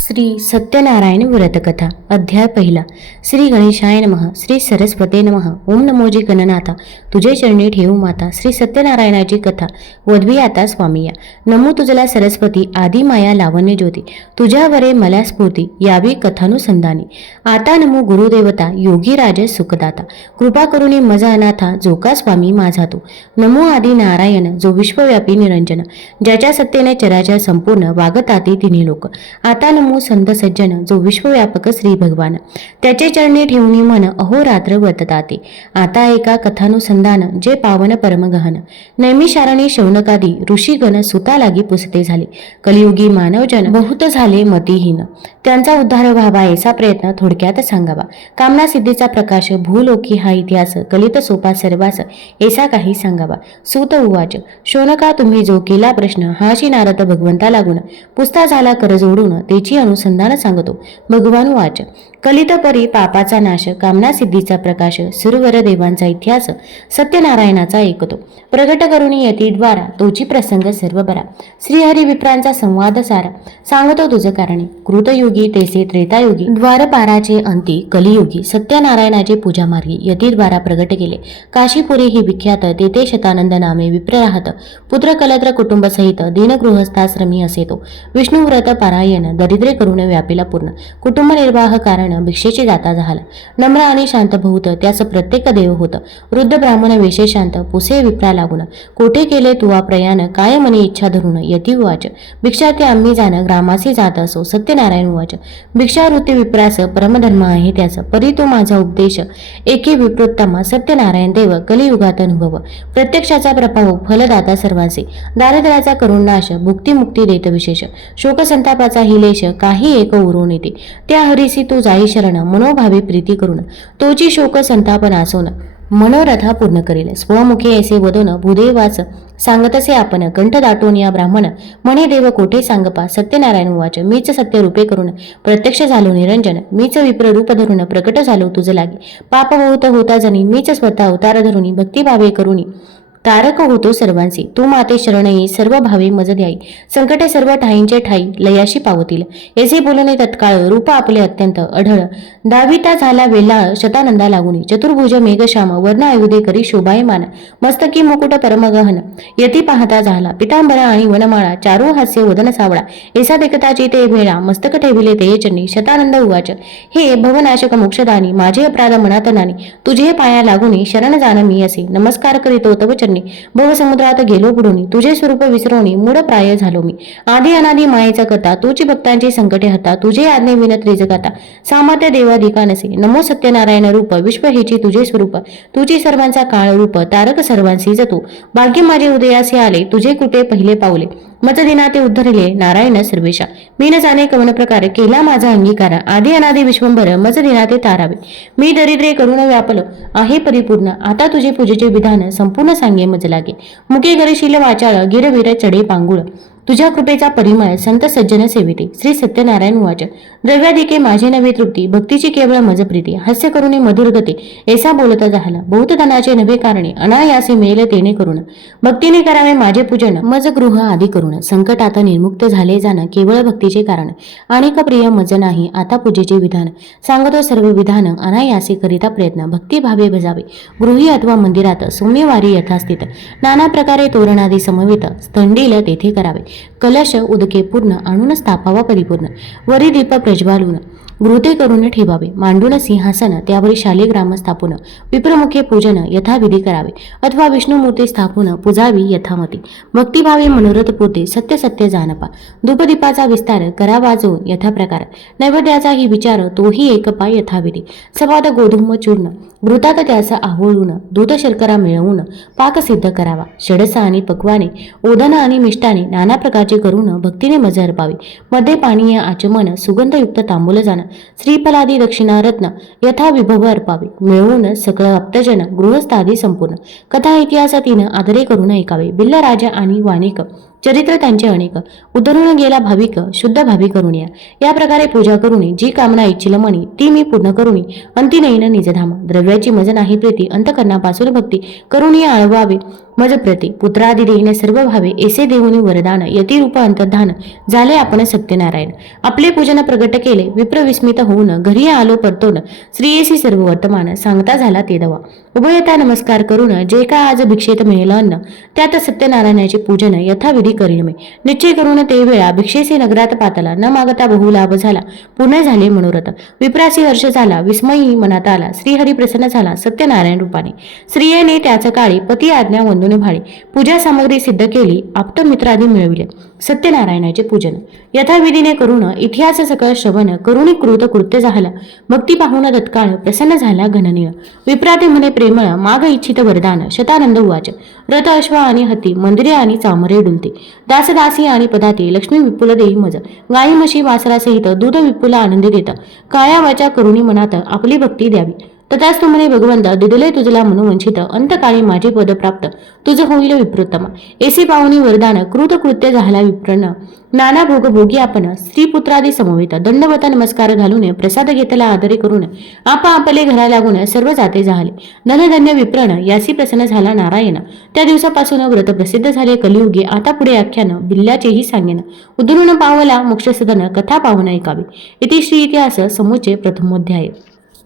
श्री सत्यनारायण व्रतकथा अध्याय पहिला. श्री गणेशाय नमः श्री सरस्वते नम ओम नमोजी गणनाथा. तुझे चरणी ठेवू माता श्री सत्यनारायणाची कथा. वधवी आता स्वामिया नमो तुझला सरस्वती आदी माया लावण्य ज्योती. तुझ्यावरे मला स्फूर्ती यावी कथानुसंधानी. आता नमो गुरुदेवता योगी राज सुखदाता. कृपा करुणी मजा अनाथा जो का स्वामी माझा तू. नमो आदी नारायण जो विश्वव्यापी निरंजन. ज्याच्या सत्तेने चराच्या संपूर्ण वागताती तिन्ही लोक. आता नमो संत सज्जन जो विश्वव्यापक श्री भगवान. त्याचे चरणी ठेवणी मन अहोरात्र वर्तताते. आता एका कथानुसंधान जे पावन परमगहन. नैमिषारणी शौनकादी ऋषीगण सुतालागी पुसते झाले. कलियुगी मानवजन बहुत झाले मतीहीन. त्यांचा उद्धार व्हावा याचा प्रयत्न थोडक्यात सांगावा. कामना सिद्धीचा प्रकाश भूलोकी हा इतिहास कलित सोपा सर्वास ऐसा काही सांगावा. सुत उवाच शौनका तुम्ही जो केला प्रश्न हाशी नारद भगवंता लागून पुस्ता झाला कर जोडून त्याची अनुसंधान सांगतो. भगवान वाच. कलितपरी पापाचा नाश कामना सिद्धीचा प्रकाश सुरवर देवांचा इतिहास सत्यनारायणाचा ऐकतो. प्रगट करुणी यतीद्वारा तोची प्रसंग सर्व बरा श्रीहरी विप्रांचा संवाद सारा. सांगतो तुझं कारणे. कृतयुगी तेसे त्रेतायुगी. द्वारपाराचे अंती कलियुगी. सत्यनारायणाची पूजा मार्गी यतीद्वारा प्रगट केले. काशीपुरी ही विख्यात तेथे शतानंद नामे विप्र राहत. पुत्र कलत्र कुटुंबसहित दीनगृहस्थाश्रमी असे तो विष्णुव्रत पारायण दरिद्रे करून व्यापीला पूर्ण. कुटुंब निर्वाह कारण भिक्षेची दाता झाला. नम्र आणि शांत बहुत त्याचं प्रत्येक देव होत. वृद्ध ब्राह्मण विशेषांत शांत पुसे विप्रा लागून कोठे केले तुवा प्रयाण काय मनी इच्छा धरून? यती वाच भिक्षा ते आम्ही जाण ग्रामासी जात असो सत्यनारायण वाच भिक्षावृत्ती विप्रास परमधर्म आहे त्याचं. परी तो माझा उपदेश. एके विप्रोत्तमा सत्यनारायण देव कलियुगात अनुभव. प्रत्यक्षाचा प्रभाव फलदाता सर्वांचे. दारिद्र्याचा करुण नाश भुक्ती मुक्ती देत विशेष. शोकसंतापाचा हिलेश काही एक उरून येते. त्या हरीसी तू जाई शरण मनोभावी प्रीती करून तोची शोक संतापन नासोन मनोरथा पूर्ण करील. स्वमुखे ऐसे वदन भूदेवाच सांगतसे आपण कंठ दाटून या ब्राह्मण म्हणे देव कोठे सांगपा? सत्यनारायण वाच मीच सत्य रूपे करून प्रत्यक्ष झालो निरंजन मीच विप्र रूप धरून प्रकट झालो तुझ लागे. पापभूत होता जनी मीच स्वतः अवतार धरुनी भक्तिभावे करुणी तारक होतो सर्वांचे. तू माते शरणई सर्व भावे मज द्याई संकटे सर्व ठाईंचे ठाई लयाशी पावतील. ऐसे बोलणे तत्काळ रूप आपले अत्यंत अढळ. दाविता झाला वेल्हाळ शतानंदा लागुनी. चतुर्भुज मेघश्याम वर्ण आयुधे करी शोभायमान. मस्तकी मुकुट परमगहन. यती पाहता झाला. पितांबरा आणि वनमाळा चारू हास्य वदन सावळा. ऐसा देखताची ते भेळा मस्तक ठेविले ते चन्नी शतानंद उवाच. हे भवनाशक मोक्षदानी माझे अपराध मनातनानी तुझे पाया लागुनी शरण जाण मी असे. नमस्कार करीतो तव चरणी भवसमुद्रात गेलो बुडूनी तुझे स्वरूप विसरवणी मूळ प्राय झालो मी. आधी अनादी मायेचा कथा तुझी भक्तांची संकटे हता तुझे आज्ञे विनत रिजगाता. सामर्थ्य देवाधिका नसे. नमो सत्यनारायण रूप विश्व हेची तुझे स्वरूप. तुझी सर्वांचा काळ रूप तारक सर्वांशी जतो. भाग्य माझे उदयासे आले तुझे कुठे पहिले पावले? मत दिना ते उद्धरले नारायण सर्वेशा. मीनच अनेक जाणे कवन प्रकार केला माझा अंगीकार. आधी अनादी विश्वंभर मज दिना ते तारावे. मी दरिद्रे करुण व्यापल आहे परिपूर्ण. आता तुझे पूजेचे विधान संपूर्ण सांगे मज लागे मुके घरशील वाचाळ गिरवीर चढे पांगुळ. तुझ्या कृपेचा परिमळ संत सज्जन सेविते. श्री सत्यनारायण वाच द्रव्यादिके माझे नवे तृप्ती. भक्तीची केवळ मज प्रीती हास्य करुणे मधुर गती. ऐसा बोलता झाला. बहुत धनाचे नवे कारणे. अनायासे मिळेल तेने करून भक्तीने करावे माझे पूजन. मज गृह आदी करून संकट आता निर्मुक्त झाले जाणं केवळ भक्तीचे कारण. अनेक प्रिय मज नाही आता पूजेचे विधान. सांगतो सर्व विधान. अनायासे करिता प्रयत्न. भक्तिभावे बजावे गृही अथवा मंदिरात सोमेवारी यथास्थित. नाना प्रकारे तोरणादी समवित. स्तंडील तेथे करावे. कलश उदके पूर्ण आणून स्थापावा परिपूर्ण. वरी दीप प्रज्वालून घृते करून ठेवावे. मांडून सिंहासन त्यावरील शालिग्राम स्थापून विप्रमुखे पूजन यथाविधी करावे. अथवा विष्णुमूर्ती स्थापून पूजावी यथामती. भक्तिभावे मनोरथ पोते सत्य सत्य जानपा. दुपदीपाचा विस्तार करावा जो यथाप्रकार. नैवेद्याचा ही विचार तोही एकपा यथाविधी. सवाद गोधूम चूर्ण. घृतात त्याचा आहोळून दूध शर्करा मिळवून पाक सिद्ध करावा. षडसा आणि पक्वाने ओदन आणि मिष्टाने नाना प्रकारचे करून भक्तीने मज अर्पावी मध्ये पाणी आचमन सुगंधयुक्त तांबूल जाणं. श्रीफलादी दक्षिणारत्न यथा विभव अर्पावे. मिळवून सकळ आप्तजन गृहस्थादी संपूर्ण. कथा इतिहासातीनं आदरे करून ऐकावे. बिल्ल राजा आणि वाणिक चरित्र त्यांचे अनेक. उतरून गेला भाविक शुद्ध भावी करून या. या प्रकारे पूजा करून जी कामना इच्छिल मणी ती मी पूर्ण करुणी अंती नैन निजधाम. द्रव्याची मज नाही प्रीती अंतकरणापासून भक्ती. करुणी आळवावे मज प्रती. पुत्रादी देईन सर्व भावे एसे देऊनी वरदान यतिरूप अंतर्धान. झाले आपण सत्यनारायण. आपले पूजन प्रगट केले विप्र विस्मित होऊन घरी आलो परतोन. स्त्रियेसी सर्व वर्तमान सांगता झाला ते दवा. उभयता नमस्कार करून जे का आज भिक्षेत मिळेल अन्न त्यात सत्यनारायणाचे पूजन यथाविधी करीन मी. निश्चय करून ते वेळा भिक्षेसी नगरात पातला. न मागता बहु लाभ झाला. पूर्ण झाले मनोरथ. विप्रासी हर्ष झाला. विस्मयी मनात आला. श्रीहरी प्रसन्न झाला. सत्यनारायण रूपाने. स्त्रियेने त्याच काळी पती आज्ञा वंदून भाळे. पूजा सामग्री सिद्ध केली. आप्तमित्रादी मिळविले. सत्यनारायणाचे पूजन. यथाविधीने करुण इतिहास सकळ श्रवण करुणी कृत कृत्य झाला. भक्ती पाहून तत्काळ प्रसन्न झाला घननीय. विप्राते म्हणे प्रेमळ माग इच्छित वरदान शतानंद उवाच. रथ अश्व आणि हती मंदिरे आणि चामरे डुलते. दासदासी आणि पदाती लक्ष्मी विपुल देही मज. गाई म्हशी वासरासहित दूध विपुल आनंदी देत काळ्या वाचा करुणी मनात आपली भक्ती द्यावी. तथाच म्हणे भगवंत दिदले तुझला मनोवंचित अंतकाळी माझे पद प्राप्त. तुझं होईल विप्रोत्तम. एसी पाहुणी वरदान कृत कृत्य झाला विप्रण नाना भोग भोगी आपण स्त्रीपुत्रादी समवेत. दंडवत नमस्कार घालून प्रसाद घेतला आदरे करून. आपा आपले घरा लागून सर्व जाते झाले धनधन्य विप्रण यासी प्रसन्न झाला नारायण. त्या दिवसापासून व्रत प्रसिद्ध झाले. कलियुगी आता पुढे आख्यान बिल्ल्याचेही सांगेन. उदरून पावला मोक्षसदन कथा पाहुणा ऐकावी. इति श्री इतिहास समूचे प्रथमोध्याय.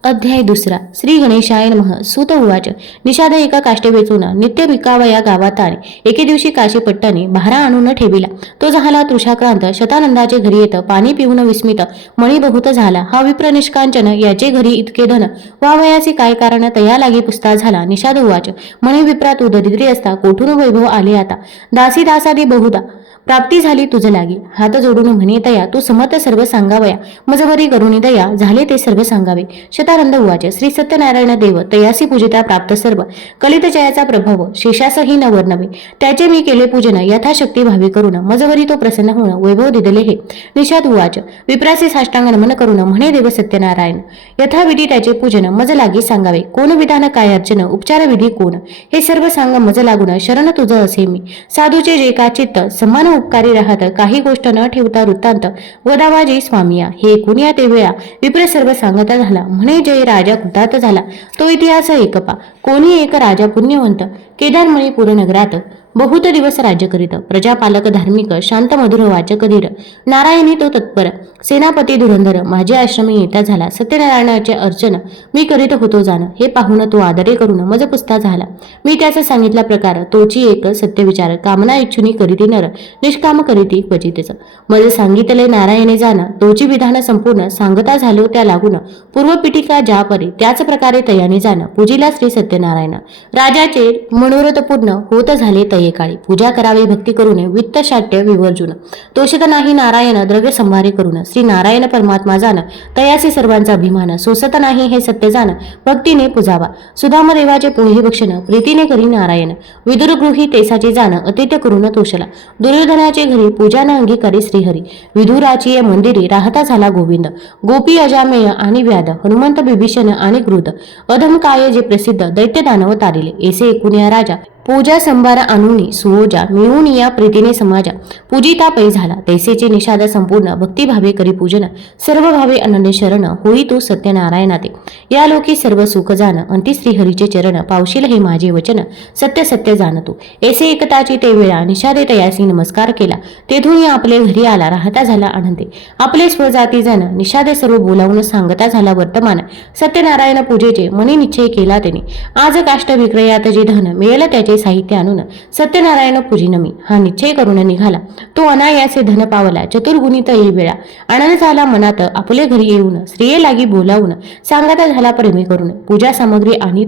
अध्याय दुसरा. श्री गणेशाय नमः. सूत उवाच. निषाद एका काष्टे वेचून नित्य विकावया गावात आले. एके दिवशी काशीपट्टाने भारा आणून ठेविला. तो झाला तृषाक्रांत. शतानंदाचे घरी येत पाणी पिऊन विस्मित. मणी बहुत झाला. हा विप्र निष्कांचन याचे घरी इतके धन. वावयाचे काय कारण? तया लागी पुस्ता झाला. निषाद उवाच. मणी विप्रा तू दरिद्री असता. कोठून वैभव आले आता? दासी दासादी बहुदा प्राप्ती झाली तुझ लागी. हात जोडून म्हणे तया तू समत सर्व सांगावया. मजवरी करुणी दया. झाले ते सर्व सांगावे. शतानंद उवाच श्री सत्यनारायण देव तयासी पूजिता प्राप्त सर्व. कलितजयाचा प्रभाव शेषासही न वर्णवे त्याचे मी केले पूजन यथाशक्ती भावी करुण मजवरी तो प्रसन्न होण वैभव दिदले हे. निषाद उवाच विप्रासी साष्टांग नमन करुण म्हणे देव सत्यनारायण. यथाविधी त्याचे पूजन मज लागी सांगावे. कोण विधान काय अर्चन उपचार विधी कोण? हे सर्व सांग मज लागून. शरण तुझं असे मी. साधूचे जे का चित्त समान उपकारी राहत काही गोष्ट न ठेवता वृत्तांत वदावाजी स्वामिया हे कुण्या ते वेळा विप्र सर्व सांगता झाला. म्हणे जय राजा कृतार्थ झाला. तो इतिहास एकपा कोणी एक राजा पुण्यवंत केदारमणी पुरनगरात बहुत दिवस राज्य करीत. प्रजापालक धार्मिक शांत मधुर वाचक धीर. नारायणी तो तत्पर. सेनापती धुरंधर माझे आश्रमी येता झाला. सत्यनारायणाचे अर्चन मी करीत होतो जाण. हे पाहून तो आदरे करून मज पुस्ता झाला. मी त्याचा सांगितला प्रकार. तोची एक सत्य विचार कामना इच्छुनी करीती नर. निष्काम करीती क्वचितच. मज सांगितले नारायणे जाण. तोची विधान संपूर्ण सांगता झालो त्या लागून. पूर्वपीठिका ज्या परी त्याच प्रकारे तयाने जाण. पूजिला श्री सत्यनारायण. राजाचे मनोरथ पूर्ण होत झाले तये काळी पूजा करावी भक्ती करून वित्त शाट्य विवर्जुन तोषित नाही नारायण द्रव्य संभारे करून श्री नारायण परमात्मा जाण. तयासी सर्वांचा अभिमान. सोसत नाही हे सत्य जाण. भक्तीने पूजावा. सुदाम देवाचे पोहे भक्षण प्रीतीने करी नारायण. विदुरगृही तेसाचे जाण. अतिथ्य करून तोषला दुर्योधनाचे घरी पूजा न अंगीकारी श्रीहरी. विदुराची मंदिरी. राहता झाला गोविंद. गोपी अजामेय आणि व्याध हनुमंत बिभीषण आणि कृत अधम काय जे प्रसिद्ध दैत्य दानव तारिले एसे एकूण या राजा. पूजा संभार अनुनी सुओजा मिळून या प्रीतीने समाजा पूजिता पै झाला. तैसेचे निषाद संपूर्ण भक्तिभावे करी पूजन सर्व भावे अनन्य शरण होई तो सत्यनारायणाते. या लोकी सर्व सुख जाण अंती श्रीहरीचे चरण पावशील हे माझे वचन सत्य सत्य जाणतो. ऐसे एकताची ते वेळा निषादे तयासी नमस्कार केला. तेथून या आपले घरी आला राहता झाला आनंदे. आपले स्वजाती जण निषादे सर्व बोलावून सांगता झाला वर्तमान सत्यनारायण पूजेचे मनी निश्चय केला त्याने. आज काष्ट विक्रयात जे धन मिळेल त्याचे साहित्य आणून सत्यनारायण पुरीनमी हा निश्चय करून निघाला. तो अनायासे धन पावला चतुर्गुणित येई वेळा. आनंद झाला मनात आपले घरी येऊन स्त्रिये लागी बोलावून सांगता झाला प्रेमी करून पूजा सामग्री आणि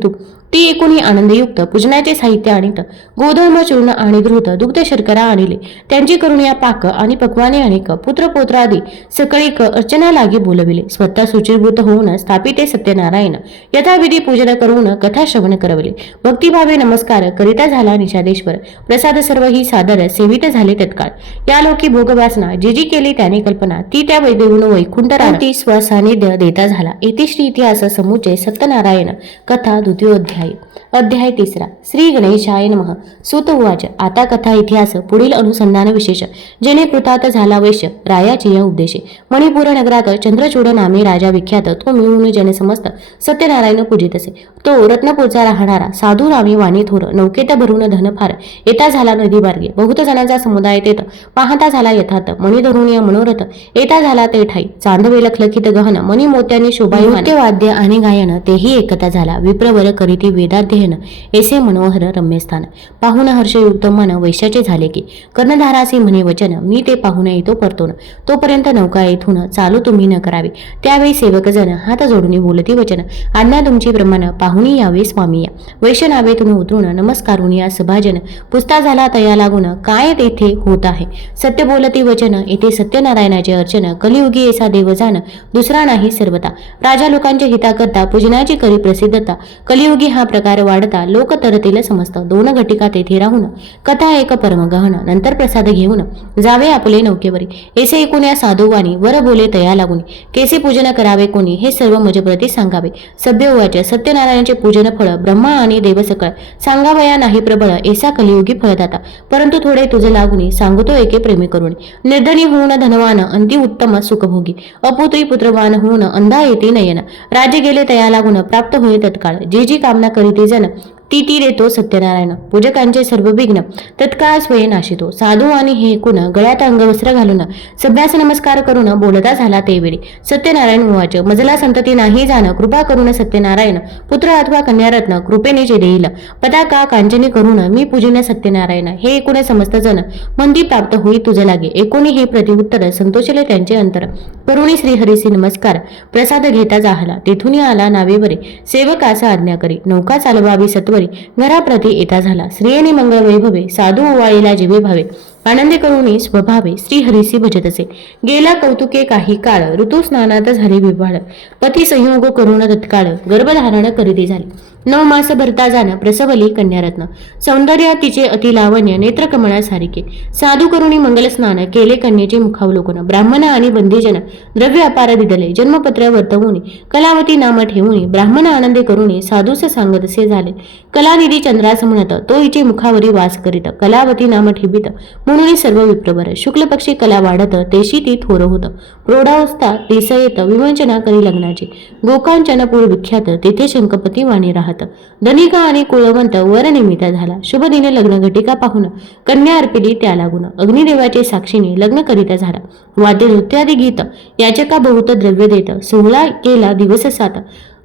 ती एकूणी आनंदयुक्त पूजनाचे साहित्य आणित गोधर्म चूर्ण आणि धृत दुग्ध शर्करा आणले. त्यांची करून या पाक आणि पक्वाने अनेक पुत्र आदी सकळी अर्चना लागी बोलविले. स्वतः सुचिरभूत होऊन स्थापिते सत्यनारायण. यथाविधी पूजन करून कथा श्रवण करविले. भक्तिभावे नमस्कार करीत झाला निषादेश्वर. प्रसाद सर्व ही सादर सेवित झाले तत्काळ. या लोकी भोगवासना जी जी केली त्याने कल्पना ती त्या वैदेऊन वैकुंठ ती स्वसानिध्य देता झाला? इति श्री इतिहास समुचे सत्यनारायण कथा द्वितीयोध्यायी. अध्याय तिसरा. श्री गणेशाय नमः. सुत उवाच आता कथा इतिहास पुढील अनुसंधान विशेष जेणे कृतात झाला वैश्य रायाची या उद्देशे. मणिपूर नगरात चंद्रचूड नामे राजा विख्यात तो मिळून जन समस्त सत्यनारायण पूजित असे. तो रत्नपूरचा राहणारा साधू रामी वाणी थोर नौकेत भरून धन फार येता झाला नदी मार्गे. बहुत जणांचा समुदाय तेथ पाहता झाला यथात मणी धरून या मनोरथ येता झाला ते ठाई. चांदवे लखलखित गहन मणी मोत्याने शोभायमान. वाद्य आणि गायन तेही एकता झाला. विप्रवर करीती अध्ययन ऐसे मनोहर रम्यस्थान. पाहुण हर्षयुक्त मन वैश्याचे झाले की कर्णधारासी म्हणे वचन मी ते पाहुण येतो परतोन. तोपर्यंत नौका येथून चालू तुम्ही न करावे. त्यावेळी सेवकजन हात जोडून बोलती वचन आज्ञा तुमची प्रमाण पाहुणी यावे स्वामी या. वैश्य नावेतून उतरून नमस्कारून या सभाजन. पुस्ता झाला तया लागून काय तेथे होत आहे? सत्य बोलती वचन येथे सत्यनारायणाचे अर्चन कलियुगी ऐसा देव जाण दुसरा नाही सर्वता राजा लोकांच्या हिताकरता पूजनाची करी प्रसिद्धता. कलियुगी हा प्रकार वाढता लोक तरतेला समस्त दोन घटिका तेथे राहून कथा एक परमगहन नंतर प्रसाद घेऊन जावे आपले नौकेवरी. एसे एकूण या साधुवानी वर बोले तया लागून. केसे पूजन करावे कोणी हे सर्व मजप्रती सांगावे. सभ्य उवाच सत्यनारायणाचे पूजन फळ ब्रह्मा आणि देव सकळ सांगावया नाही प्रबळ ऐसा कलियुगी फळदाता. परंतु थोडे तुझे लागुनी सांगतो एके प्रेमी करून निर्धनी होऊन धनवान अंती उत्तम सुखभोगी. अपुत्री पुत्रवान होऊन अंधा येते नयन. राज्य गेले तया लागून प्राप्त होईल तत्काळ. जी जी कामना करीते जन ती ती देतो सत्यनारायण. पूजकांचे सर्व विघ्न तत्काळ स्वये नाशितो. साधू आणि हे कुण गळ्यात अंगवस्त्र घालून सभ्यास नमस्कार करून बोलता झाला ते वेळी. सत्यनारायण मुवाच मजला संतती नाही जाणं कृपा करून सत्यनारायण पुत्र अथवा कन्यारत्न कृपेने जे देईल. पताका कांचनी करून मी पूजिन सत्यनारायण. हे एकूण समस्त जण मंदी प्राप्त होई तुझे लागे. एकोणी हे प्रतिउत्तर संतोषले त्यांचे अंतर. करुणी श्रीहरीसी नमस्कार प्रसाद घेता जाहला. तेथून आला नावेवरे. सेवकाचा आज्ञा करी. नौका चालवावी सत्वरी घराप्रती येता झाला. स्त्रियेने मंगळ वैभवे साधू ओवाळीला जिवे भावे आनंदे करुणी स्वभावे श्रीहरीसी भजत असे. गेला कौतुके काही काळ ऋतुस्नानात झाले विव्हाळ. पती संयोग करून तत्काळ गर्भधारण करीती झाली. नऊ मास भरता जाण प्रसवली कन्यारत्न. सौंदर्या तिचे अतिलावण्य नेत्रकमळा सारिके. साधू करुणी मंगल स्नान केले कन्येचे मुखावलोकन. ब्राह्मण आणि बंदीजन द्रव्य अपार दिदले जन्मपत्र वर्तवून कलावती नाम ठेवून ब्राह्मण आनंदे करुणी साधूस सांगतसे झाले. कलानिधी चंद्रास म्हणत तो हिचे मुखावरी वास करीत. कलावती नाम ठेवित. म्हणून सर्व विप्रवर शुक्ल पक्षी कला वाढत तेशी ती थोर होत. प्रौढावस्था दिस येत विवंचना करी लग्नाची. गोकांचनपूर विख्यात तेथे शंकपती वाणी राहत. धनिका आणि कुळवंत वरनिमित्त झाला. शुभ दिने लग्न घटिका पाहून कन्या अर्पिली त्या लागून. अग्निदेवाचे साक्षीने लग्न करीता झाला. वाद्य नृत्यादी गीत याचका बहुत द्रव्य देत. सोहळा केला दिवस सात.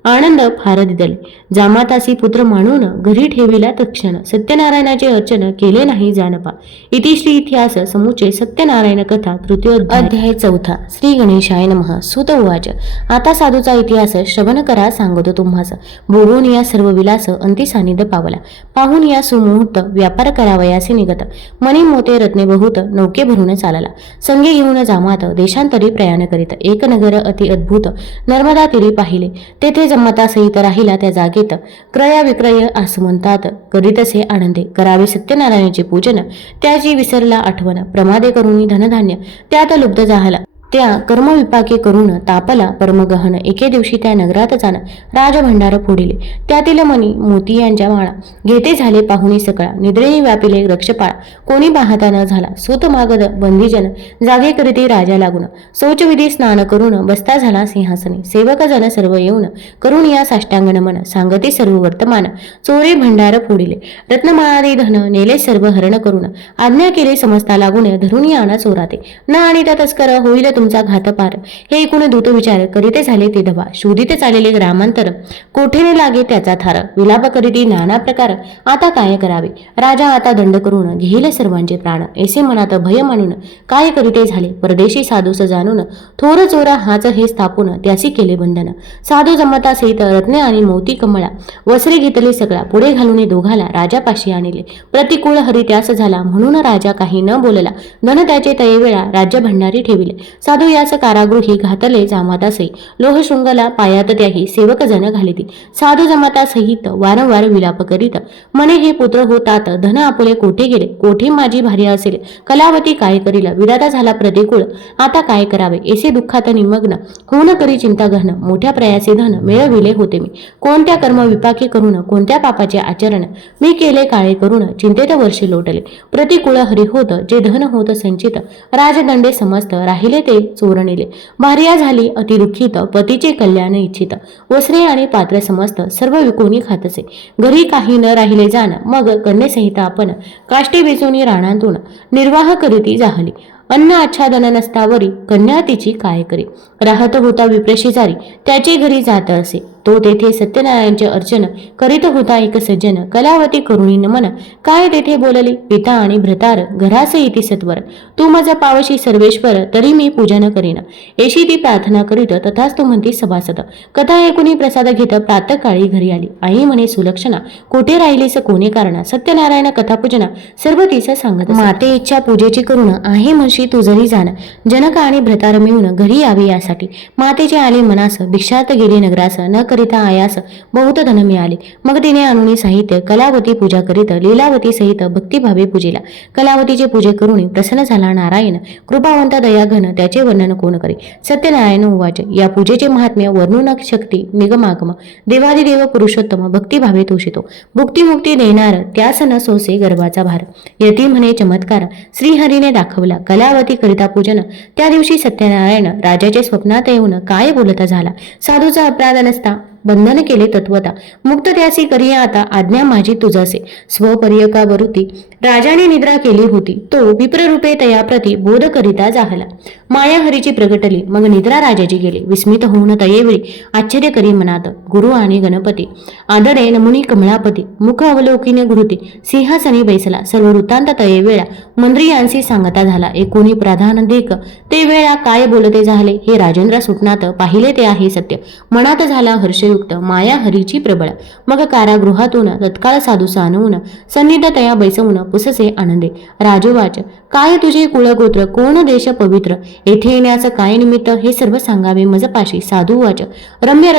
आनंद फार दिदले जामातासी पुत्र मानून घरी ठेविला तक्षण सत्यनारायणाचे अर्चन केले नाही जानपा. इति श्री इतिहास समुचे सत्यनारायण कथा तृतीय अध्याय चौथा. श्री गणेशाय नमः. सुत उवाच. आता साधूचा इतिहास श्रवण करा सांगतो तुम्हास. भोगून या सर्व विलास अंती सानिध्य पावला. पाहून या सुमुहूर्त व्यापार करावयासे निगत मनी मोते रत्ने बहुत नौके भरून चालला. संगे घेऊन जामात देशांतरी प्रयाण करीत. एक नगर अति अद्भुत. नर्मदा तीरी पाहिले. तेथे जमाता राहिला त्या जागेत. क्रया विक्रय असं म्हणतात. करीत असे आनंदे करावे सत्यनारायणाचे पूजन. त्याची विसरला आठवण. प्रमादे करून धनधान्य. त्यात लुब्ध झाला. त्या कर्मविपाके करून तापला परमगहन एके दिवशी त्या नगरात जाण राजभंडार फोडिले. त्यातील मनी मोती यांच्या माळा. घेते झाले पाहुणे सकळा. निद्रेने व्यापिले रक्षपाळा. कोणी पाहता न झाला. सूत मागद बंदीजन. जागे करीते राजा लागून. शौचविधी स्नान करून बसता झाला सिंहासनी. सेवक जन सर्व येऊन करून या साष्टांगण मन. सांगते सर्व वर्तमान. चोरे भंडार फोडिले. रत्नमाळादी धन नेले सर्व हरण करून. आज्ञा केले समजता लागून धरून आणा चोराते न आणि त्या तस्कर होईल तुमचा घातपार. हे एकूण दूत विचार करीते झाले ते धबा शोधित चाललेले ग्रामांतर कोठेने लागे त्याचा थार. विलाप करीती नाना प्रकार आता काय करावे? राजा आता दंड करून घेईल सर्वांचे प्राण. ऐसे मनात भय मानून काय करीते झाले? परदेशी साधूस जाणून थोर चोरा हाच हे स्थापून त्यासी केले बंधन. साधू जमता सहित रत्ने आणि मोती कमळा वस्त्रे घेतले सगळा. पुढे घालून दोघाला राजापाशी आणले. प्रतिकूळ हरित्यास झाला म्हणून राजा काही न बोलला. धन त्याचे तये वेळा राज्य भंडारी ठेविले. साधू यास कारागृही घातले जामातासही. लोहशृंगला पायात त्याही सेवक जन घालिती. साधू जमाता सहित वारंवार विलाप करीत मने हे पुत्र होतात धन आपुले कोठे गेले? कोठे माझी भार्य असेल? कलावती काय करील? विधाता झाला प्रतिकूळ. आता काय करावे? एसे दुःखात निमग्न. होऊन करी चिंता घन मोठ्या प्रयासे धन मिळविले होते मी. कोणत्या कर्म विपाके करून कोणत्या पापाचे आचरण? मी केले काळे करून चिंतेत वर्षी लोटले. प्रतिकूळ हरी होत जे धन होत संचित. राजदंडे समस्त राहिले ते चोरणिले भार्या झाली अतिदुःखित पतीचे कल्याण इच्छित. वस्त्रे आणि पात्र समस्त सर्व विकोणी खातसे. घरी काही न राहिले जाण मग कन्येसहित आपण काष्टी बेचून राणांतून निर्वाह करीती जाहली. अन्न आच्छादन नसतावरी कन्या तिची काय करी? राहत होता विप्रशेजारी त्याचे घरी जात असे. तो तेथे सत्यनारायणचे अर्चन करीत होता एक सज्जन. कलावती करुणी नमन काय तेथे बोलली? पिता आणि भ्रतार घरास इति सत्वर. तू माझा पावशी सर्वेश्वर तरी मी पूजन करीन येशी ती प्रार्थना करीत तथाच तू म्हणती सभासद. कथा ऐकुनी प्रसाद घेत प्रातकाळी घरी आली. आई म्हणे सुलक्षणा कोठे राहिलीस? कोणी कारणा सत्यनारायण कथापूजना सर्व तिस सांगत माते इच्छा पूजेची करुण आहे म्हणशी तू जरी जाण. जनक आणि भ्रतार मिळून घरी यावे यासाठी. मातेचे आले मनास भिक्षात गेले नगरास. न करिता आयास बहुत धन मिळाले. मग तिने अनुनी साहित्य कलावती पूजा करीत लीलावती सहित भक्तिभावे पूजेला. कलावतीचे पूजे करून प्रसन्न झाला नारायण. कृपावंत दयाघन त्याचे वर्णन कोण करे? सत्यनारायण उवाच. या पूजेचे महात्म्य वर्णन शक्ती निगमागम. देवादिदेव पुरुषोत्तम भक्तिभावे तोषितो. भुक्तिमुक्ती देणार त्यास न सोसे गर्वाचा भार. यती म्हणे चमत्कार. श्रीहरीने दाखवला कलावती करिता पूजन. त्या दिवशी सत्यनारायण राजाचे स्वप्नात येऊन काय बोलता झाला? साधूचा अपराध नसता. बंधन केले तत्वता. मुक्त त्यासी करी आता आज्ञा माझी तुझासे. स्वपर्यकावरुती राजाने निद्रा केली होती. तो विप्ररूपे तयाप्रती बोध करिता जाहला. माया हरीची प्रगटली. मग निद्रा राजाची गेली. विस्मित होऊन तयेवेळी आश्चर्य करी मनात गुरु आणि गणपती. आदरे नमुनी कमळापती मुख अवलोकिने गुरुती सिंहासनी बैसला. सर्व वृत्तांत तयेवेळा मंत्रियांशी सांगता झाला. एकोणी प्राधान देख ते वेळा काय बोलते झाले? हे राजेंद्र सुटनात पाहिले ते आहे सत्य. मनात झाला हर्ष हर्षयुक्त माया हरीची प्रबळ. मग कारागृहातून तत्काळ साधू सानवून सन्निधतया बैसवून पुससे आनंदे. राजोवाच काय तुझे कुळगोत्र कोण देश पवित्र? येथे येण्याचं काय निमित्त? हे सर्व सांगावे मजपाशी साधू वाच रम्य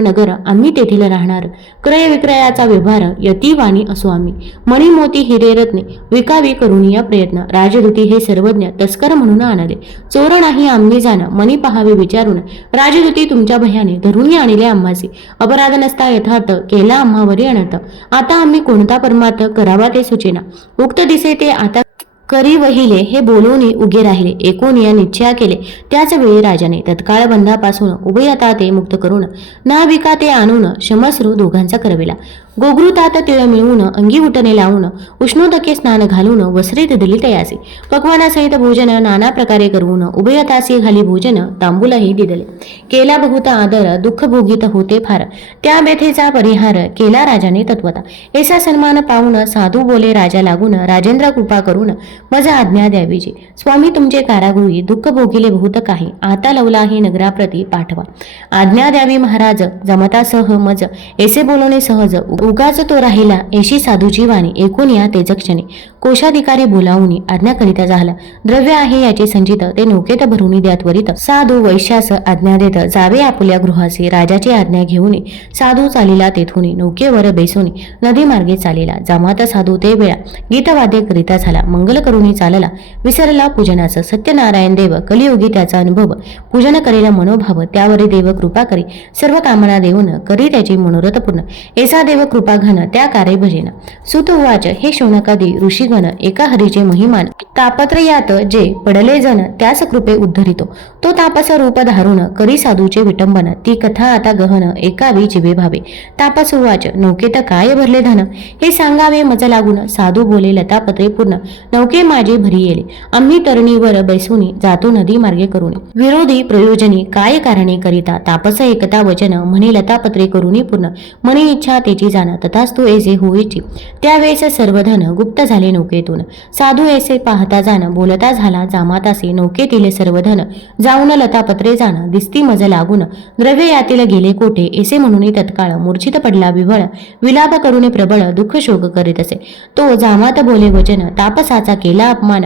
नगर आम्ही तेथील राहणार. क्रय विक्रयाचा व्यवहार यतिवाणी असो आम्ही. मणिमोती हिरे रत्ने विकावी करून या प्रयत्न. राजदूती हे सर्वज्ञ तस्कर म्हणून आणले चोर नाही आम्ही जाण मनी पहावे विचारून. राजदूती तुमच्या भयाने धरून आणले आम्हासी. अपराध नसता यथार्थ केला आम्हावरी अनर्थ. आता आम्ही कोणता परमार्थ करावा ते सुचेना. उक्त दिसे ते आता करी वहिले हे बोलून उगे राहिले. एकूण या निश्चया केले. त्याच वेळी राजाने तत्काळ बंधापासून उभयता ते मुक्त करून ना विका ते आणून शमस्रू दोघांचा करविला. गोगृतात तिळ मिळवून अंगी उठणे लावून उष्णोदके स्नान घालून वस्त्रे दिली तयासी पकवानासहित भोजन नाना प्रकारे करून उभयतासी घाली भोजन तांबूलाही दिदले. केला बहुत आदर दुःख भोगीत होते फार. त्या बेथेचा परिहार केला राजाने तत्वता. ऐसा सन्मान पाहून साधू बोले राजा लागून राजेंद्र कृपा करून मज आज्ञा द्यावीची स्वामी तुमचे कारागृही दुःख भोगिले बहुत काही. आता लवला हे नगराप्रती पाठवा. आज्ञा द्यावी महाराज जमतासह मज. ऐसे बोलणे सहज उगाच तो राहिला एशी साधूची वाणी. एकूण या तेजक्षणे. कोशाधिकारी बोलावून आज्ञा करिता झाला. द्रव्य आहे याचे संचित. ते नौकेत भरून द्या त्वरित साधू वैश्यास आज्ञा देत जावे आपल्या गृहासी राजाची आज्ञा घेऊन साधू चालिला तेथून नौकेवर बेसून. नदी मार्गे चालिला. जामात साधू ते वेळा. गीतवाद्य करिता झाला. मंगल करुणी चालला. विसरला पूजनाचं सत्यनारायण देव कलियुगी त्याचा अनुभव. पूजन करेला मनोभाव. त्यावरी देव कृपा करी. सर्व कामना देऊन करी त्याची मनोरथ पूर्ण. ऐसा देव कृपा घन त्या कार्य भजेन. सुत उवाच हे शोणकादी ऋषीगण एका हरीचे महिमान. तापत्र यात जे पडले जन त्यास कृपे उद्धरितो. तो तापस रूप धारून करी साधूचे विटंबन. ती कथा आता गहन एकावी जिवे भावे. तापस उवाच नौकेत काय भरले धन? हे सांगावे मज लागून साधू बोले लतापत्रे पूर्ण. नौके माझे भरी येले. आम्ही तरणीवर बैसुनी जातो नदी मार्गे करून. विरोधी प्रयोजनी काय कारणे करिता? तापस एकता वचन म्हणे लतापत्रे करुणी पूर्ण. मनी इच्छा तेची जाण तथाच तू ऐसे होईची. त्यावेळेस सर्वधन गुप्त झाले नौकेतून साधू ऐसे पाहता जाण बोलता झाला जामातासे नौकेतील सर्वधन जाऊन लतापत्रे जाण दिसती मज लागून द्रव्य यातील गेले कोठे? ऐसे म्हणून तत्काळ मूर्छित पडला विवळ विलाप करून प्रबळ दुःख शोक करीत असे. तो जामात बोले वचन तापसाचा केला अपमान.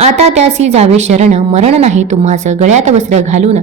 आता त्यासी जावे शरण मरण नाही तुम्हास गळ्यात वस्त्र घालून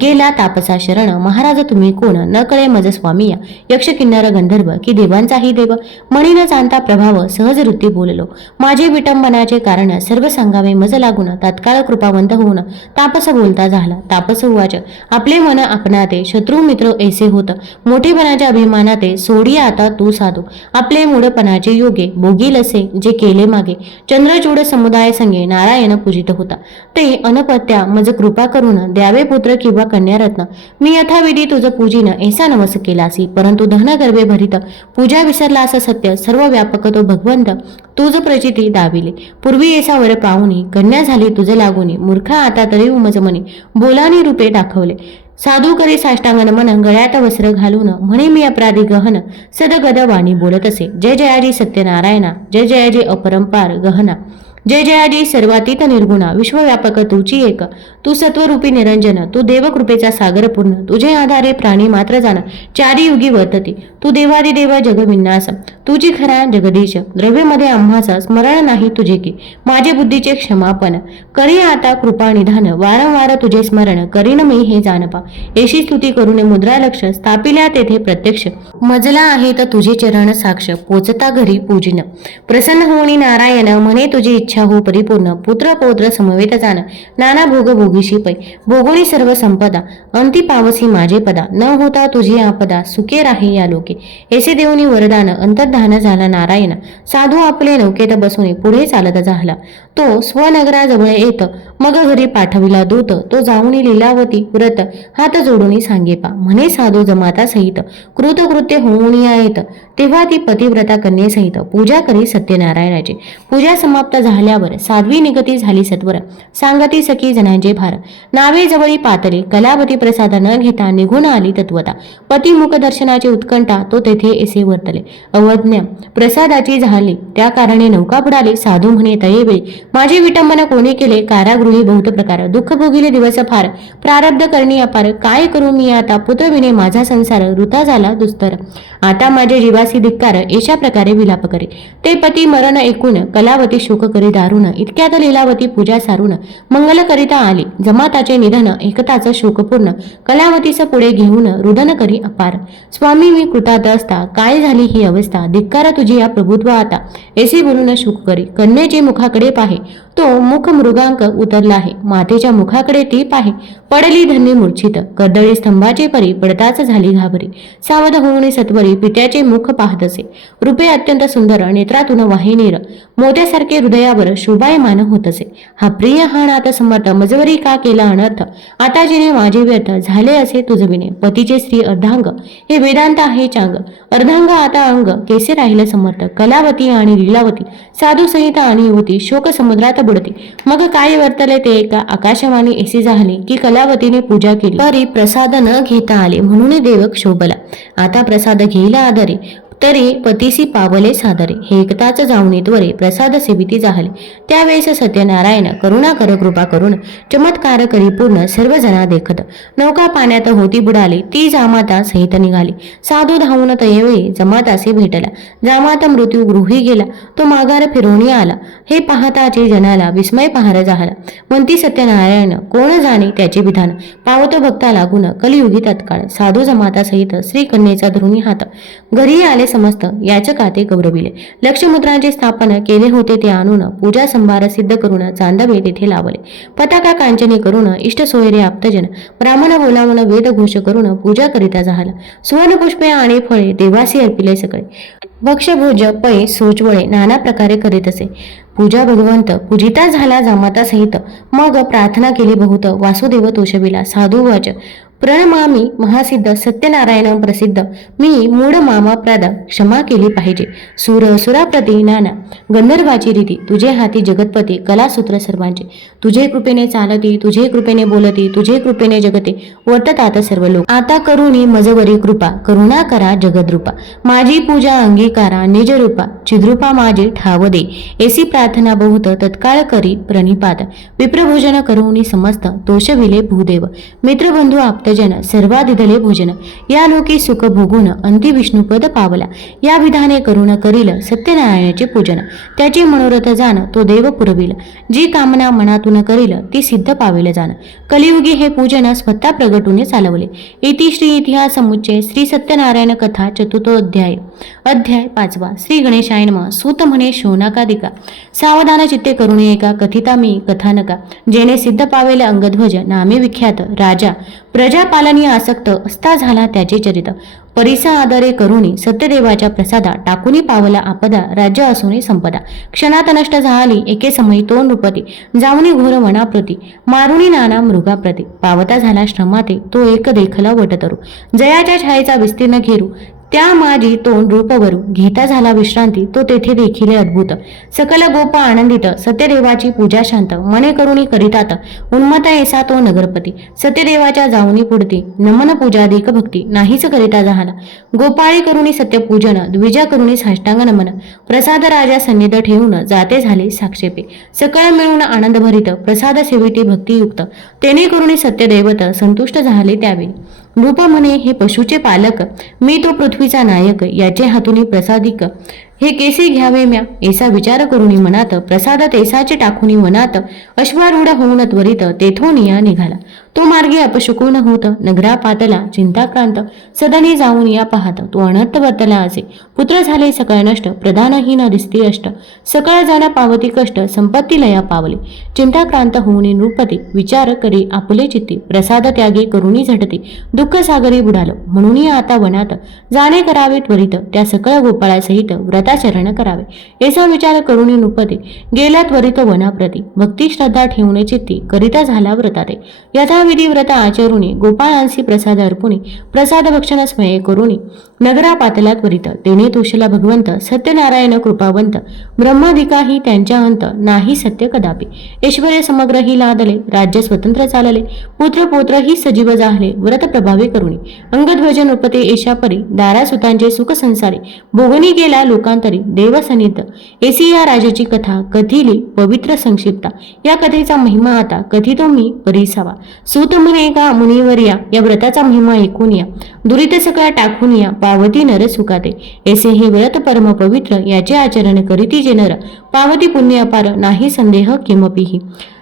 गेला तापसा शरण. महाराज तुम्ही कोण? न कळे मज स्वामी यक्ष किन्नर गंधर्व की देवांचाही देव? म्हणीन जाणता प्रभाव सहज वृत्ती बोललो. माझे विटंबनाचे कारण सर्व सांगावे मज लागून. तात्काळ कृपावंत होऊन तापस बोलता झाला. तापस उवाच आपले मन आपणाते शत्रू मित्र ऐसे होत. मोठेपणाच्या अभिमानाते सोडी आता तू साधू. आपले मूडपणाचे योगे भोगील असे जे केले मागे. चंद्रचूड समुदाय संगे नारायण नारायण पूजित होता. ते अनपत्या मज कृपा करून द्यावे पुत्र किंवा कन्यारत्न. मी यथाविधी तुझं पूजिन ऐसा नवस केलासी परंतु धन गर्भे भरित पूजा विसरला असं सत्य सर्व व्यापक तो भगवंत तुझ प्रचिती दाविले. पूर्वी ऐसा वर पाहुनी कन्या झाली तुझे लागुनी मूर्खा आता तरी उमज मनी बोलानी रूपे दाखवले. साधू करी साष्टांगण मन गळ्यात वस्त्र घालून म्हणे मी अपराधी गहन सदगद वाणी बोलत असे. जय जयाजी सत्यनारायणा जय जयाजी अपरंपार गहना. जय जयाजी सर्वातीत निर्गुणा विश्वव्यापक तुची एक. तू सत्वरूपी निरंजन तू देवकृपेचा सागर पूर्ण तुझे आधारे प्राणी मात्र जाण चारी युगी वर्तती. तू देवादिदेव जगविन्यास तुझी खरा जगदीश द्रव्यमध्ये आम्हाचा स्मरण नाही तुझे की माझे बुद्धीचे क्षमापन करी आता कृपा निधान वारंवार तुझे स्मरण करीन मी हे जाणपा. येशी स्तुती करून मुद्रा लक्ष स्थापिल्या तेथे प्रत्यक्ष. मजला आहे तर तुझे चरण साक्ष पोचता घरी पूजिन. प्रसन्न होणी नारायण म्हणे तुझी इच्छा इच्छा हो परिपूर्ण पुत्र पौत्र समवेत जाण. नाना भोग भोगीशी पै. भोगोनी सर्व संपदा. अंती पावसी माझे पदा. न होता तुझी आपदा सुखे राही या लोके. ऐसे देऊनी वरदान. अंतर्धान झाला नारायण. साधू आपले नौकेत बसून पुढे चालत झाला. तो स्वनगराजवळ येत. मग घरी पाठविला दूत. तो जाऊन लीलावती व्रत. हात जोडून सांगेपा. म्हणे साधू जमाता सहित. कृतकृत्य होऊन येत तेव्हा ती पतिव्रता कन्येसहित पूजा करी सत्यनारायणाची. पूजा समाप्त झाली झाल्यावर साध्वी निगती झाली सत्वर. सांगती सखी जनांचे भार. नावे जवळी पातळी. कलावती प्रसाद न घेता निघून आली तत्वता. पती मुख दर्शनाची उत्कंठा तो तेथे एसे वर्तले. अवज्ञ. प्रसादाची झाली. त्या कारणे नौका बुडाली. साधू म्हणे तयेवेळी माझे विटंबना कोणी केले? कारागृही बहुत प्रकार. दुःख भोगिले दिवस फार. प्रारब्ध करणी अपार. काय करू मी आता? पुत्रविने माझा संसार. ऋता झाला दुस्तर. आता माझे जीवासी धिक्कार. अशा प्रकारे विलाप करे. ते पती मरण ऐकून कलावती शोक करीत दारुण इतक्यात लीलावती पूजा सारून मंगल करिता आली जमाताचे निधन एकताच शोकपूर्ण कलावतीस पुढे घेऊन रुदन करी अपार. स्वामी मी कृतात असता काय झाली ही अवस्था? धिक्कार तुझी या प्रभुत्व आता एसी बोलून शोक करी कन्येचे मुखाकडे पाहे तो मुख मृगांक उतरला आहे मातेच्या मुखाकडे ती पाहे. पडली धन्य मूर्छित कर्दळी स्तंभाचे परी पडताच झाली घाबरी. सावध होऊन सत्वरी पित्याचे मुख पाहत असे. रूपे अत्यंत सुंदर नेत्रातून वाहिनीर मोत्यासारखे हृदयावर शोभायमान होत असे हा प्रिय हा नाथ समर्थ मजवरी का केला अनर्थ? आता जिने माझे व्यर्थ झाले असे तुझविणे पतीचे स्त्री अर्धांग हे वेदांत आहे चांग. अर्धांग आता अंग केसे राहिले समर्थ? कलावती आणि लीलावती साधू संहिता आणि युवती शोक समुद्रात बुडती. मग काय वर्तले ते एका आकाशवाणी एसी झाली की कलावतीने पूजा केली. तरी प्रसाद न घेता आले म्हणून देवक शोभला. आता प्रसाद घेईला आधारे. तरी पतीसी पावले सादरे. हे एकताच जाऊनी त्वरे प्रसाद सेविती झाले त्यावेळेस सत्यनारायण करुणा कर कृपा करून चमत्कार करी पूर्ण सर्वजना देखत. नौका पाण्यात होती बुडाली ती जामाता सहित निघाली. साधू धावून तयवेळी जमातासे भेटला. जामाता मृत्यू गृही गेला. तो माघार फिरवणी आला. हे पाहताचे जनाला विस्मय पहार झाला. म्हणती सत्यनारायण कोण जाणे त्याचे विधान? पावत भक्ता लागून कलियुगी तत्काळ. साधू जमाता सहित श्री कन्येचा धरुणी हात. घरी आले समस्त याचका ते गौरविले. लक्षमुद्रांचे स्थापना केले होते ते आणून पूजा संभार सिद्ध करून चांदवे तेथे लावले. पताका कांचनी करून इष्ट सोयरे आप्तजन ब्राह्मण बोलावून वेद घोष करून पूजा करिता झाला. सुवर्णपुष्पे आणि फळे देवासी अर्पिले सगळे भक्षभोज पै सोचवळे नाना प्रकारे करीत असे. पूजा भगवंत पूजिता झाला जामाता सहित. मग प्रार्थना केली बहुत वासुदेव तोषविला साधू वाच प्रणमामी महासिद्ध सत्यनारायण प्रसिद्ध. मी मूळ मामा प्रादा क्षमा केली पाहिजे. सुर सुराप्रती नाना गंधर्वाची रीती तुझे हाती जगतपती कलासूत्र सर्वांचे. तुझे कृपेने चालती तुझे कृपेने बोलती तुझे कृपेने जगते. वर्ततात सर्व लोक. आता करुणी मजवरी कृपा करुणा करा जगद्रूपा. माझी पूजा अंगीकारा निजरूपा. चिद्रूपा माझी ठाव दे. एसी प्रार्थना बहुत तत्काळ करी प्रणिपात. विप्रभोजन करुणी समस्त तोषविले भूदेव. मित्रबंधू आपत जन सर्वाधिदले भोजन. या लोके सुख भोगून अंती विष्णुपद पावला. या विधाने करुण करील सत्यनारायणाचे पूजन. त्याचे मनोरथ जाण तो देव पुरविल. जी कामना मनातून करील ती सिद्ध पावेल जाण. कलियुगी हे पूजन स्वतः प्रगटूने चालवले. इति श्री इतिहास समुच्चय श्री सत्यनारायण कथा चतुर्थोध्याय. अध्याय पाचवा. श्री गणेशाय नमः. सूत म्हणे शोनाकादिका सावधान चित्ते करुणे एका कथिता मी कथानका जेणे सिद्ध पावेल अंगध्वज नामे विख्यात राजा. प्रजापालनी आसक्त असता झाला त्याचे चरित परिसा आदरे करुणी सत्यदेवाच्या प्रसादा टाकुनी पावला आपदा राज्य असूनी संपदा. क्षणात नष्ट झाली एके समयी तोंड रूपती जाऊनी घोर वनाप्रती मारुणी नाना मृगाप्रती. पावता झाला श्रमाते तो एक देखला वटतरू. जयाच्या छायेचा विस्तीर्ण घेरू. त्या माझी तोंड रूपवरू घेता झाला विश्रांती तो तेथे देखील अद्भुत. सकल गोप आनंदित सत्यदेवाची पूजा शांत मने करुणी करितात उन्मत ऐसा तो नगरपती. सत्यदेवाच्या जाऊनी पुढती नमन पूजा देख भक्ती नाहीच करिता झाला गोपाळी करुणी सत्यपूजन द्विजा करुणी साष्टांग नमन. प्रसाद राजा सन्निध ठेवून जाते झाले साक्षेपे. सकळ मिळून आनंद भरित प्रसाद सेविते भक्तियुक्त. तेने करुणी सत्यदैवत संतुष्ट झाले त्यावेळी. नृप म्हणे हे पशुचे पालक मी तो पृथ्वी पृथ्वीचा नायक याचे हातून प्रसादिक हे केसे घ्यावे म्या? ऐसा विचार करून मनात प्रसाद तेसाचे टाकुनी मनात अश्वारूढ होऊन त्वरित तेथून या निघाला. तो मार्गे अपशकुन होत नगरा पातला चिंताक्रांत. सदनी जाऊन या पाहत तो अनर्थ वर्तला असे. पुत्र झाले सकळ नष्ट प्रधानहीन दिसती अष्ट. सकळ जण पावती कष्ट संपत्ती लया पावले. चिंताक्रांत होऊन नृपती विचार करी आपले चित्ती प्रसाद त्यागे करुणी झटते. दुःख सागरी बुडालो म्हणून आता वनात. जाणे करावे त्वरित त्या सकळ गोपाळासहित व्रताचरण करावे. याचा विचार करुणी नृपते गेल्या त्वरित वनाप्रती. भक्ती श्रद्धा ठेवणे चित्ती करिता झाला व्रताते. यथा व्रत आचरुणी गोपाळांसी प्रसाद अर्पुणी प्रसाद भक्षण स्मये करुणी नगरा पातला त्वरित तेने तुषला भगवंत सत्यनारायण कृपावंत ब्रह्माधिकाही त्यांच्या अंत नाही सत्य कदापि. ऐश्वर्य समग्र ही लादले राज्य स्वतंत्र चालले पुत्र पौत्र ही सजीव जाहले व्रत प्रभावी करुणी अंगध्वज नृपते एशापरी दारासुतांचे सुख संसारी भोगनी गेला लोकांतरी देवसनित एसी या राजाची कथा कथिली पवित्र संक्षिप्ता. या कथेचा महिमा आता कथितो मी परिसावा. सूत म्हणे का मुनिवर्या या व्रताचा महिमा ऐकून या. दुरित सगळा टाकून या पावती नर सुखाते. ऐसे हे व्रत परम पवित्र याचे आचरण करीती जे नर. पावती पुण्य अपार नाही संदेह किमपीही.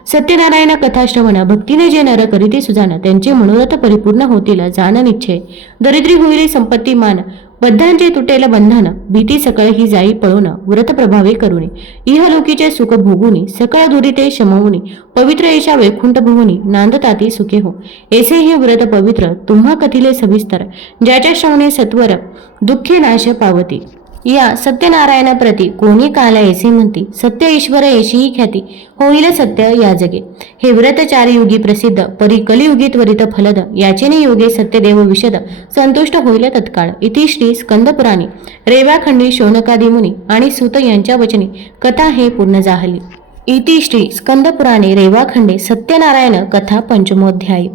सत्यनारायण कथाश्रवण भक्तीने जे नर करीती सुजान त्यांचे मनोरथ परिपूर्ण होतील जाण निश्चय दरिद्री होईल संपत्ती मान. बद्धांचे तुटेल बंधन भीती सकळ ही जाई पळून व्रत प्रभावे करुणे. इहलोकीचे सुख भोगुनी सकळ दुरिते शमवुनी पवित्र येशा वैकुंठ भुवनी नांदताती सुखे हो. ऐसे हे व्रत पवित्र तुम्हा कथिले सविस्तर ज्याच्या श्रवणे सत्वर दुःखे नाश पावती. या सत्यनारायणाप्रती कोणी काला ऐसे म्हणती सत्य ईश्वर ऐशी ही ख्याती होईल सत्य या जगे. हे व्रत युगी प्रसिद्ध परी कलियुगी त्वरित फलद याचेने योगे सत्यदेव विशद संतुष्ट होईल तत्काळ. इति श्री स्कंदपुराणी रेवाखंडी शौनकादी मुनी आणि सुत यांच्या वचने कथा हे पूर्ण जाहली. इति श्री स्कंदपुराणे रेवाखंडे सत्यनारायण कथा पंचमोध्याय.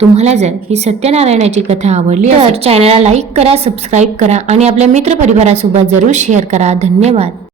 तुम्हाला जर ही सत्यनारायणाची कथा आवडली तर चॅनलला लाईक करा सबस्क्राईब करा आणि आपल्या मित्रपरिवारासोबत जरूर शेअर करा. धन्यवाद.